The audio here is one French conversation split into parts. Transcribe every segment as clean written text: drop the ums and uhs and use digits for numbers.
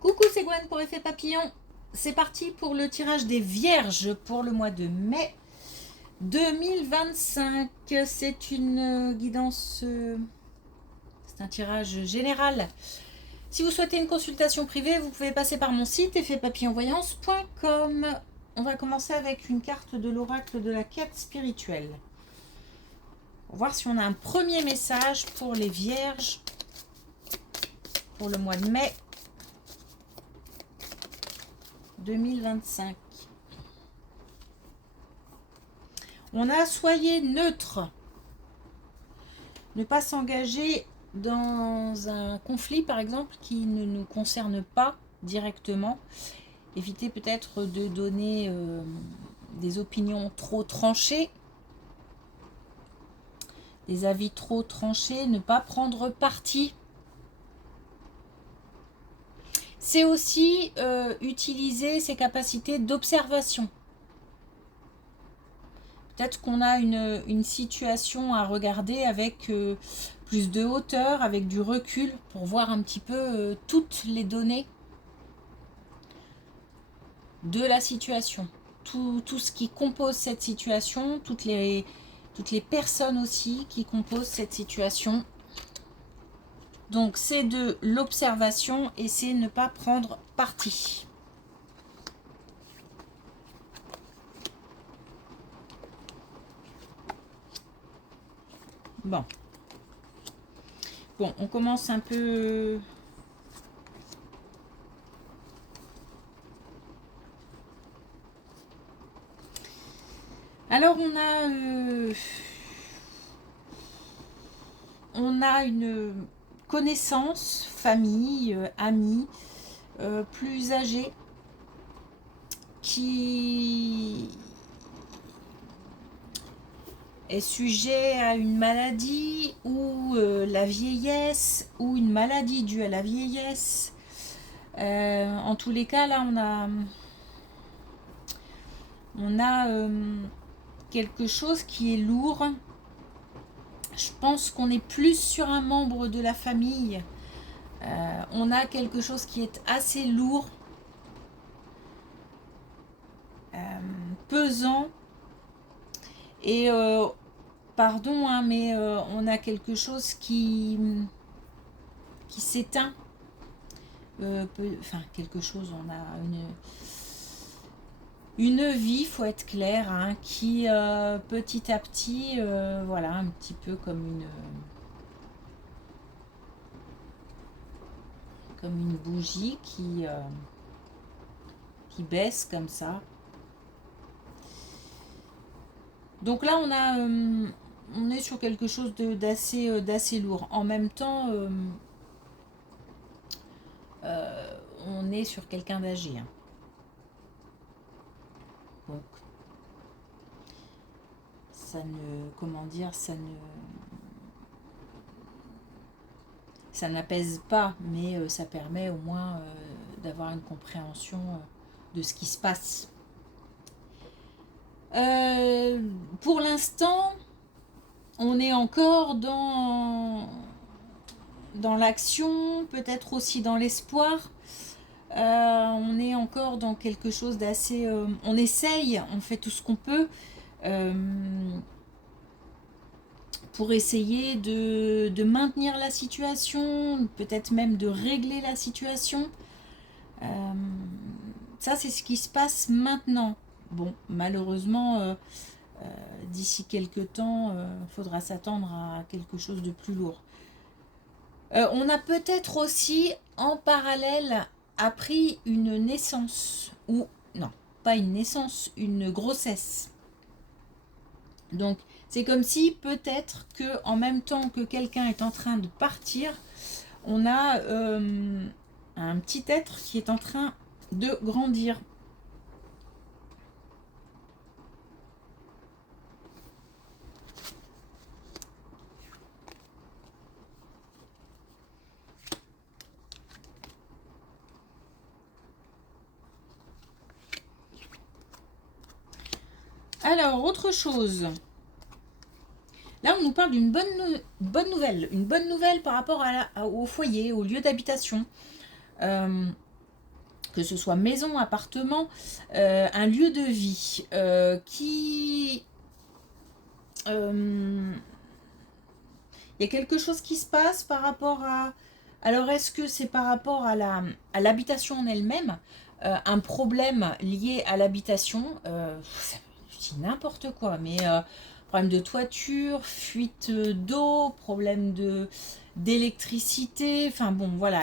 Coucou, c'est Gwen pour Effet Papillon. C'est parti pour le tirage des Vierges pour le mois de mai 2025. C'est une guidance, c'est un tirage général. Si vous souhaitez une consultation privée, vous pouvez passer par mon site effetpapillonvoyance.com. On va commencer avec une carte de l'oracle de la quête spirituelle. On va voir si on a un premier message pour les Vierges pour le mois de mai 2025. On a soyez neutre. Ne pas s'engager dans un conflit, par exemple, qui ne nous concerne pas directement. Évitez peut-être de donner des opinions trop tranchées, des avis trop tranchés, ne pas prendre parti. C'est aussi utiliser ses capacités d'observation. Peut-être qu'on a une situation à regarder avec plus de hauteur, avec du recul, pour voir un petit peu toutes les données de la situation. Tout ce qui compose cette situation, toutes les personnes aussi qui composent cette situation. Donc c'est de l'observation et c'est ne pas prendre parti. Bon, on commence un peu. Alors on a une connaissance, famille, amis, plus âgés qui est sujet à une maladie ou la vieillesse ou une maladie due à la vieillesse. En tous les cas, là, on a quelque chose qui est lourd. Je pense qu'on est plus sur un membre de la famille. On a quelque chose qui est assez lourd, pesant. Et pardon, hein, mais on a quelque chose qui s'éteint. Enfin, quelque chose, on a une vie, faut être clair, hein, qui petit à petit, voilà, un petit peu comme une bougie qui baisse comme ça. Donc là, on est sur quelque chose d'assez lourd. En même temps, on est sur quelqu'un d'âgé. Hein. Donc, ça n'apaise pas, mais ça permet au moins d'avoir une compréhension de ce qui se passe. Pour l'instant, on est encore dans l'action, peut-être aussi dans l'espoir. On est encore dans quelque chose d'assez... on essaye, on fait tout ce qu'on peut pour essayer de maintenir la situation, peut-être même de régler la situation. Ça, c'est ce qui se passe maintenant. Bon, malheureusement, d'ici quelques temps, il faudra s'attendre à quelque chose de plus lourd. On a peut-être aussi, en parallèle, appris une naissance, ou non, pas une naissance, une grossesse. Donc, c'est comme si peut-être que en même temps que quelqu'un est en train de partir, on a un petit être qui est en train de grandir. Alors, autre chose. Là, on nous parle d'une bonne nouvelle. Une bonne nouvelle par rapport au foyer, au lieu d'habitation. que ce soit maison, appartement, un lieu de vie qui... Il y a quelque chose qui se passe par rapport à... Alors, est-ce que c'est par rapport à l'habitation en elle-même, un problème lié à l'habitation, je dis n'importe quoi, mais problème de toiture, fuite d'eau, problème d'électricité, enfin bon, voilà.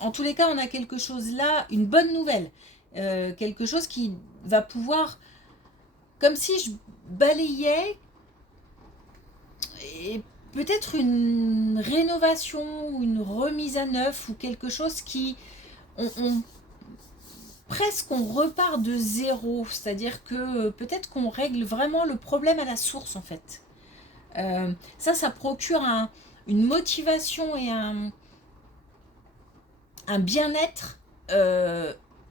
En tous les cas, on a quelque chose là, une bonne nouvelle, quelque chose qui va pouvoir, comme si je balayais, et peut-être une rénovation ou une remise à neuf ou quelque chose qui, presque on repart de zéro, c'est-à-dire que peut-être qu'on règle vraiment le problème à la source en fait. Ça procure une motivation et un bien-être,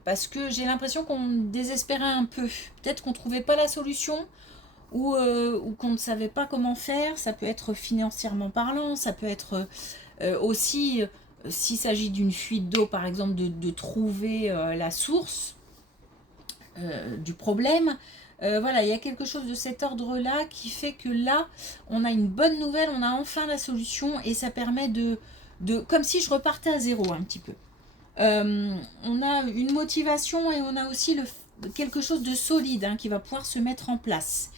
parce que j'ai l'impression qu'on désespérait un peu. Peut-être qu'on ne trouvait pas la solution, ou qu'on ne savait pas comment faire. Ça peut être financièrement parlant, ça peut être aussi, s'il s'agit d'une fuite d'eau par exemple, de trouver la source du problème. Voilà, il y a quelque chose de cet ordre-là qui fait que là, on a une bonne nouvelle, on a enfin la solution et ça permet comme si je repartais à zéro un petit peu. On a une motivation et on a aussi quelque chose de solide qui va pouvoir se mettre en place.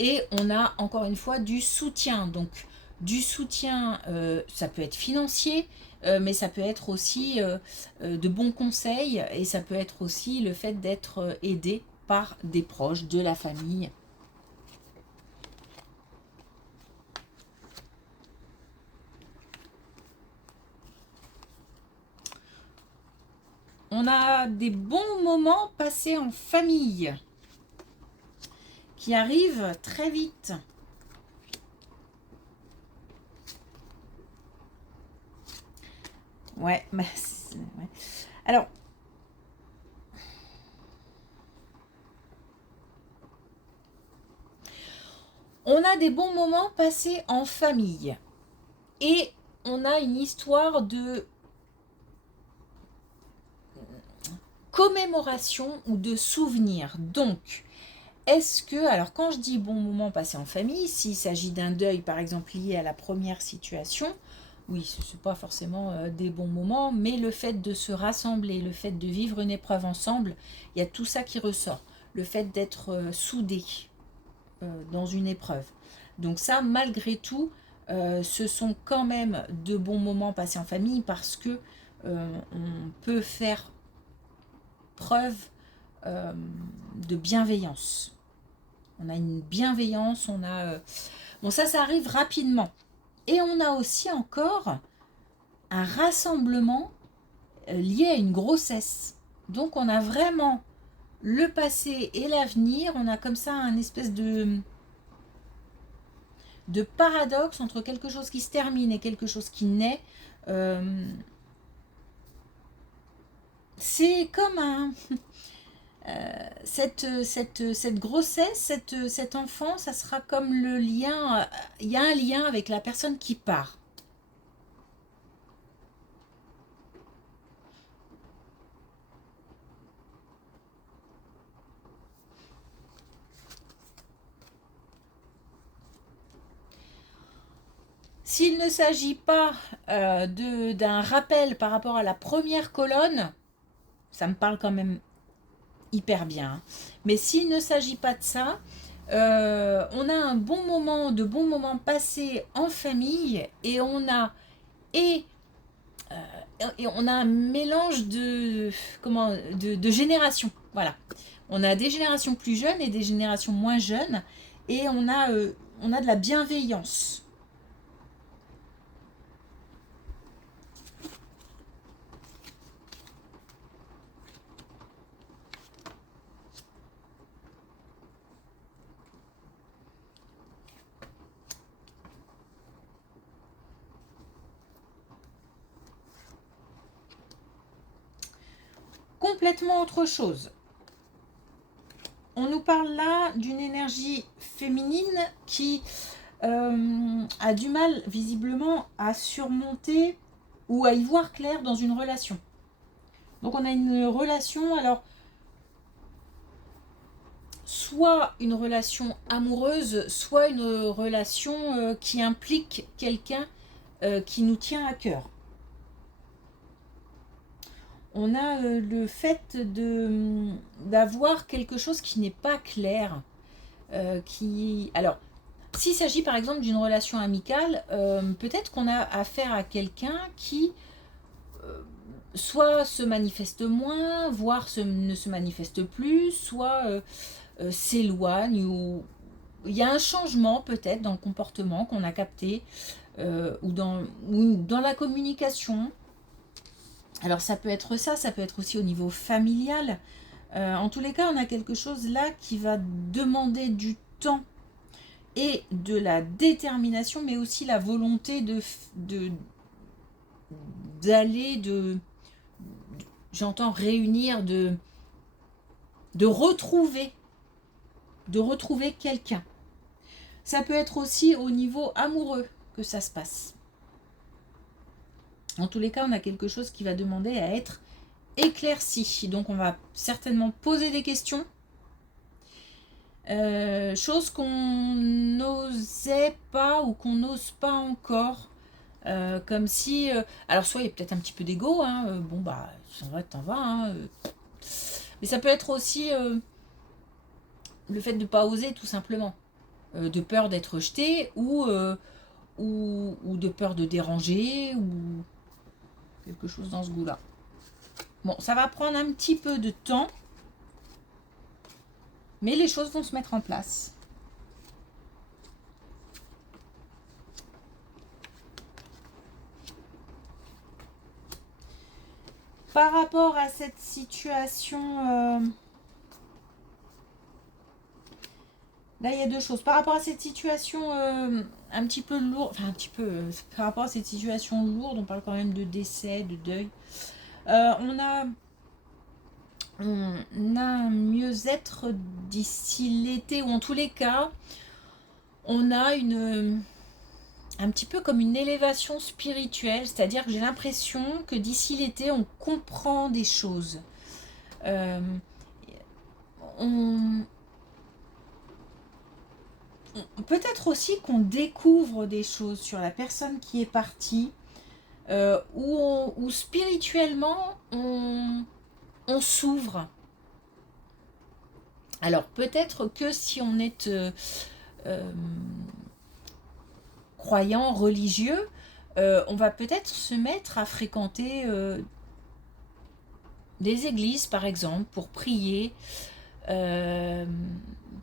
Et on a encore une fois du soutien. Donc du soutien, ça peut être financier, mais ça peut être aussi de bons conseils et ça peut être aussi le fait d'être aidé par des proches, de la famille. On a des bons moments passés en famille qui arrivent très vite. Ouais, bah, ouais. Alors, on a des bons moments passés en famille et on a une histoire de commémoration ou de souvenir. Donc, est-ce que, alors quand je dis bon moment passé en famille, s'il s'agit d'un deuil par exemple lié à la première situation, oui, ce n'est pas forcément des bons moments, mais le fait de se rassembler, le fait de vivre une épreuve ensemble, il y a tout ça qui ressort. Le fait d'être soudé dans une épreuve. Donc ça, malgré tout, ce sont quand même de bons moments passés en famille parce que on peut faire preuve de bienveillance. On a une bienveillance, on a... Bon, ça arrive rapidement. Et on a aussi encore un rassemblement lié à une grossesse. Donc on a vraiment le passé et l'avenir. On a comme ça un espèce de paradoxe entre quelque chose qui se termine et quelque chose qui naît. C'est comme un... cette grossesse, cet enfant, ça sera comme le lien, il y a un lien avec la personne qui part. S'il ne s'agit pas d'un rappel par rapport à la première colonne, ça me parle quand même hyper bien. Mais s'il ne s'agit pas de ça, on a un bon moment, de bons moments passés en famille et on a on a un mélange de générations. Voilà. On a des générations plus jeunes et des générations moins jeunes et on a de la bienveillance. Complètement autre chose. On nous parle là d'une énergie féminine qui a du mal visiblement à surmonter ou à y voir clair dans une relation. Donc on a une relation, alors soit une relation amoureuse, soit une relation qui implique quelqu'un qui nous tient à cœur. On a le fait d'avoir quelque chose qui n'est pas clair. Alors, s'il s'agit par exemple d'une relation amicale, peut-être qu'on a affaire à quelqu'un qui soit se manifeste moins, voire ne se manifeste plus, soit s'éloigne, ou il y a un changement peut-être dans le comportement qu'on a capté, ou dans la communication. Alors ça peut être ça, ça peut être aussi au niveau familial. En tous les cas, on a quelque chose là qui va demander du temps et de la détermination, mais aussi la volonté d'aller, j'entends réunir, de retrouver quelqu'un. Ça peut être aussi au niveau amoureux que ça se passe. En tous les cas, on a quelque chose qui va demander à être éclairci. Donc on va certainement poser des questions. Chose qu'on n'osait pas ou qu'on n'ose pas encore. Comme si... alors soit il y a peut-être un petit peu d'ego. Bon bah, t'en vas. Mais ça peut être aussi le fait de ne pas oser tout simplement. De peur d'être rejeté ou de peur de déranger ou quelque chose dans ce goût-là. Bon, ça va prendre un petit peu de temps, mais les choses vont se mettre en place. Par rapport à cette situation, là il y a deux choses. Par rapport à cette situation un petit peu lourde, enfin un petit peu, par rapport à cette situation lourde, on parle quand même de décès, de deuil. On a un mieux-être d'ici l'été, ou en tous les cas, on a un petit peu comme une élévation spirituelle, c'est-à-dire que j'ai l'impression que d'ici l'été, on comprend des choses. Peut-être aussi qu'on découvre des choses sur la personne qui est partie, où spirituellement, on s'ouvre. Alors peut-être que si on est croyant, religieux, on va peut-être se mettre à fréquenter des églises par exemple pour prier,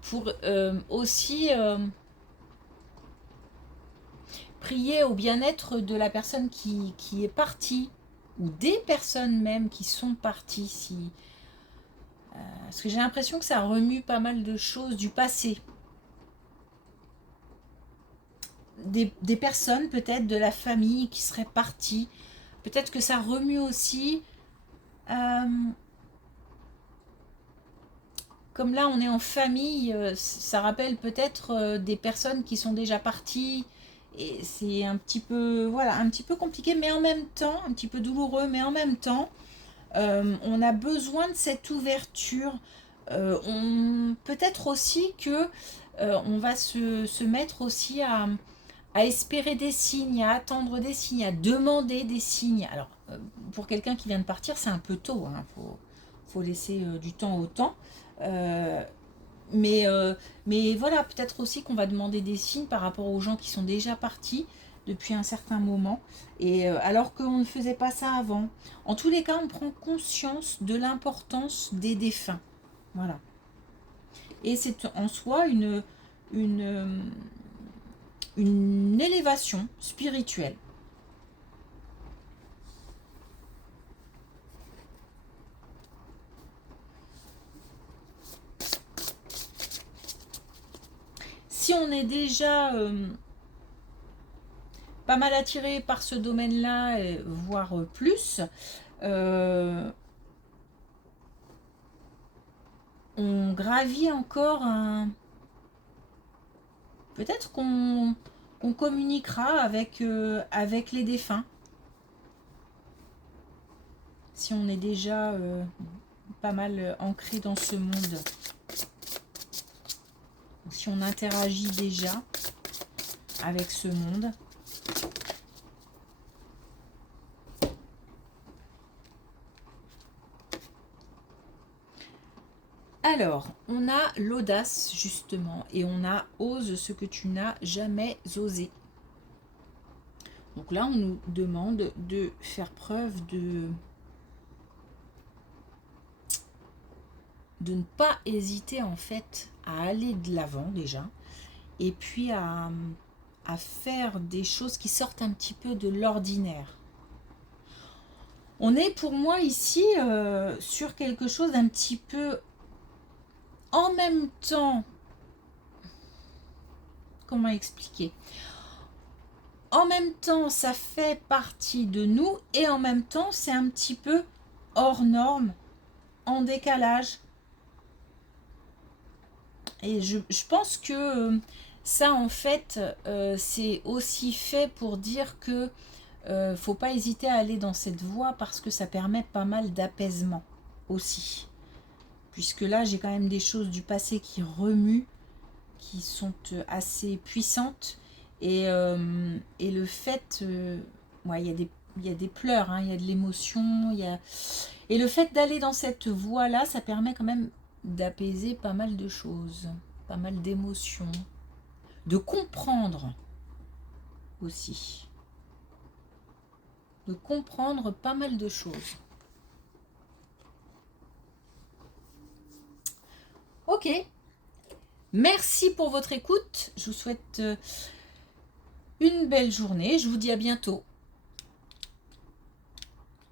pour aussi prier au bien-être de la personne qui est partie, ou des personnes même qui sont parties. Parce que j'ai l'impression que ça remue pas mal de choses du passé. Des personnes peut-être de la famille qui seraient parties. Peut-être que ça remue aussi. Comme là on est en famille, ça rappelle peut-être des personnes qui sont déjà parties. Et c'est un petit peu, voilà, un petit peu compliqué, mais en même temps, un petit peu douloureux, mais en même temps, on a besoin de cette ouverture. Peut-être aussi que on va se mettre aussi à espérer des signes, à attendre des signes, à demander des signes. Alors, pour quelqu'un qui vient de partir, c'est un peu tôt. Faut laisser du temps au temps. Euh, mais voilà, peut-être aussi qu'on va demander des signes par rapport aux gens qui sont déjà partis depuis un certain moment, et alors qu'on ne faisait pas ça avant. En tous les cas, on prend conscience de l'importance des défunts. Voilà. Et c'est en soi une, une élévation spirituelle. Si on est déjà pas mal attiré par ce domaine-là, voire plus, on gravit encore un... Peut-être qu'on communiquera avec les défunts. si on est déjà pas mal ancré dans ce monde, si on interagit déjà avec ce monde. Alors, on a l'audace justement et on a ose ce que tu n'as jamais osé. Donc là, on nous demande de faire preuve de ne pas hésiter en fait à aller de l'avant déjà et puis à faire des choses qui sortent un petit peu de l'ordinaire. On est pour moi ici sur quelque chose d'un petit peu en même temps, comment expliquer? En même temps, ça fait partie de nous et en même temps, c'est un petit peu hors norme, en décalage. Et je pense que ça, en fait, c'est aussi fait pour dire que faut pas hésiter à aller dans cette voie parce que ça permet pas mal d'apaisement aussi. Puisque là, j'ai quand même des choses du passé qui remuent, qui sont assez puissantes. Et le fait, ouais, il y a des pleurs, hein, il y a de l'émotion, et le fait d'aller dans cette voie-là, ça permet quand même d'apaiser pas mal de choses, pas mal d'émotions, de comprendre aussi, de comprendre pas mal de choses. Ok, merci pour votre écoute, je vous souhaite une belle journée, je vous dis à bientôt.